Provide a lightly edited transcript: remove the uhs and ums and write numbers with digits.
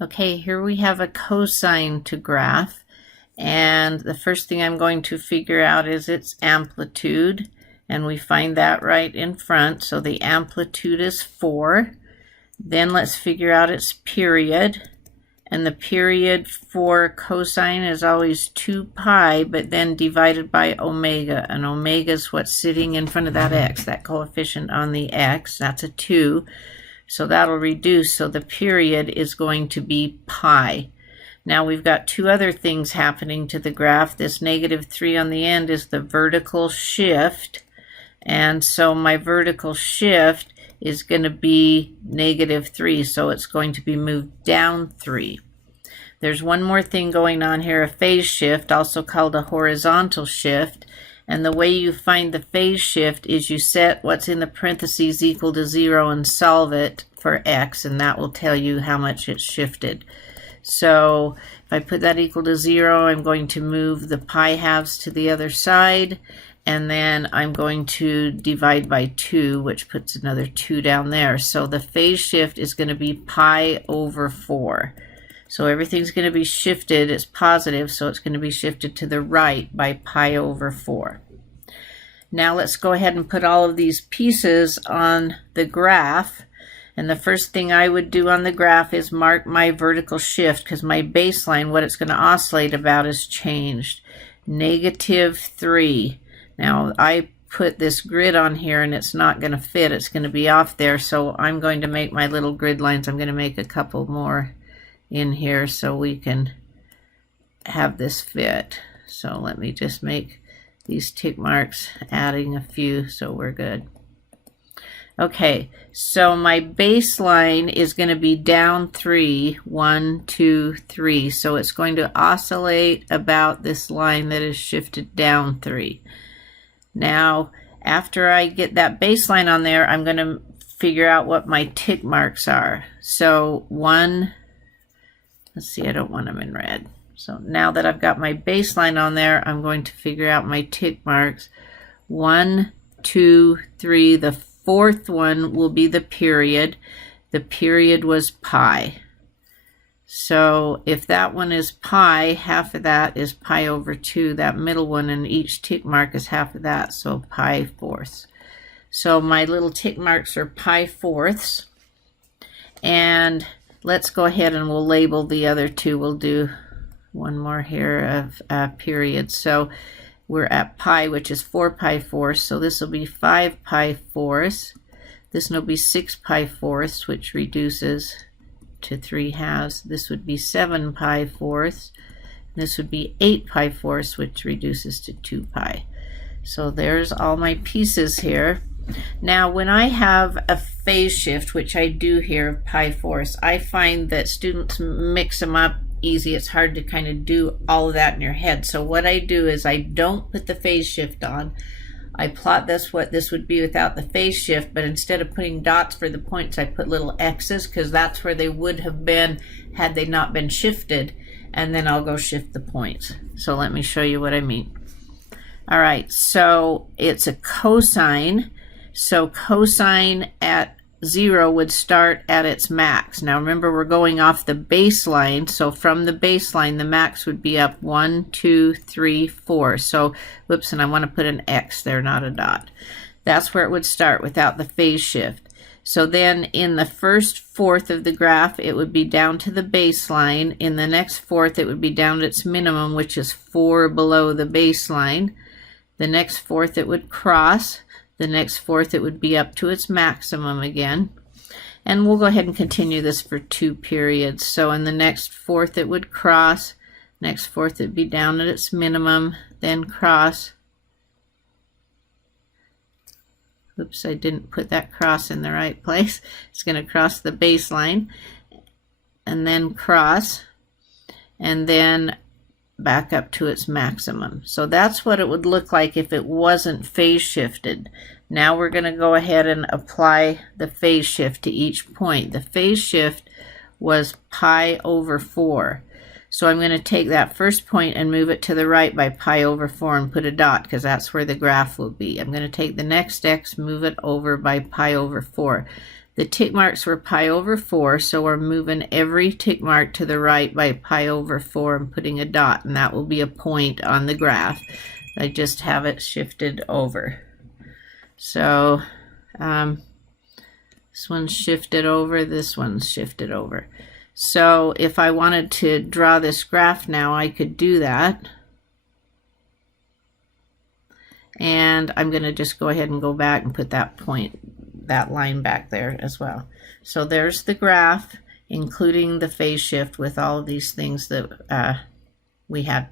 Okay, here we have a cosine to graph, and the first thing I'm going to figure out is its amplitude, and we find that right in front. So the amplitude is 4. Then let's figure out its period, and the period for cosine is always 2 pi, but then divided by omega, and omega is what's sitting in front of that x, that coefficient on the x. That's a 2. So that'll reduce, so the period is going to be pi. Now we've got two other things happening to the graph. This -3 on the end is the vertical shift, and so my vertical shift is going to be -3, so it's going to be moved down 3. There's one more thing going on here, a phase shift, also called a horizontal shift. And the way you find the phase shift is you set what's in the parentheses equal to 0 and solve it for x, and that will tell you how much it's shifted. So if I put that equal to 0, I'm going to move the pi halves to the other side, and then I'm going to divide by 2, which puts another 2 down there. So the phase shift is going to be pi over 4. So everything's going to be shifted, it's positive, so it's going to be shifted to the right by pi over 4. Now let's go ahead and put all of these pieces on the graph. And the first thing I would do on the graph is mark my vertical shift, because my baseline, what it's going to oscillate about, is changed. -3. Now I put this grid on here and it's not going to fit, it's going to be off there, so I'm going to make my little grid lines. I'm going to make a couple more in here so we can have this fit. So let me just make these tick marks, adding a few, so we're good. Okay, so my baseline is going to be down 3, 1, 2, 3. So it's going to oscillate about this line that is shifted down 3. Now, after I get that baseline on there, I'm going to figure out what my tick marks are. So 1, let's see, I don't want them in red. So now that I've got my baseline on there, I'm going to figure out my tick marks. 1, 2, 3. The fourth one will be the period. The period was pi. So if that one is pi, half of that is pi over 2. That middle one, and each tick mark is half of that, so pi fourths. So my little tick marks are pi fourths. And let's go ahead and we'll label the other two. We'll do one more here of period. So we're at pi, which is 4 pi fourths. So this will be 5 pi fourths. This will be 6 pi fourths, which reduces to 3 halves. This would be 7 pi fourths. This would be 8 pi fourths, which reduces to 2 pi. So there's all my pieces here. Now, when I have a phase shift, which I do here of pi fourths, I find that students mix them up easy. It's hard to kind of do all of that in your head. So what I do is I don't put the phase shift on. I plot this, what this would be without the phase shift, but instead of putting dots for the points, I put little X's, because that's where they would have been had they not been shifted. And then I'll go shift the points. So let me show you what I mean. All right, so it's a cosine. So cosine at 0 would start at its max. Now remember, we're going off the baseline, so from the baseline the max would be up 1, 2, 3, 4. So whoops, and I want to put an X there, not a dot. That's where it would start without the phase shift. So then in the first fourth of the graph it would be down to the baseline. In the next fourth it would be down to its minimum, which is 4 below the baseline. The next fourth it would cross. The next fourth it would be up to its maximum again. And we'll go ahead and continue this for 2 periods. So in the next fourth it would cross. Next fourth it would be down at its minimum, then cross. Oops, I didn't put that cross in the right place. It's going to cross the baseline and then cross, and then back up to its maximum. So that's what it would look like if it wasn't phase shifted. Now we're going to go ahead and apply the phase shift to each point. The phase shift was pi over 4. So I'm going to take that first point and move it to the right by pi over 4 and put a dot, because that's where the graph will be. I'm going to take the next x, move it over by pi over 4. The tick marks were pi over 4, so we're moving every tick mark to the right by pi over 4 and putting a dot, and that will be a point on the graph. I just have it shifted over. So this one's shifted over, this one's shifted over. So if I wanted to draw this graph now, I could do that. And I'm going to just go ahead and go back and put that that line back there as well. So there's the graph, including the phase shift with all of these things that we had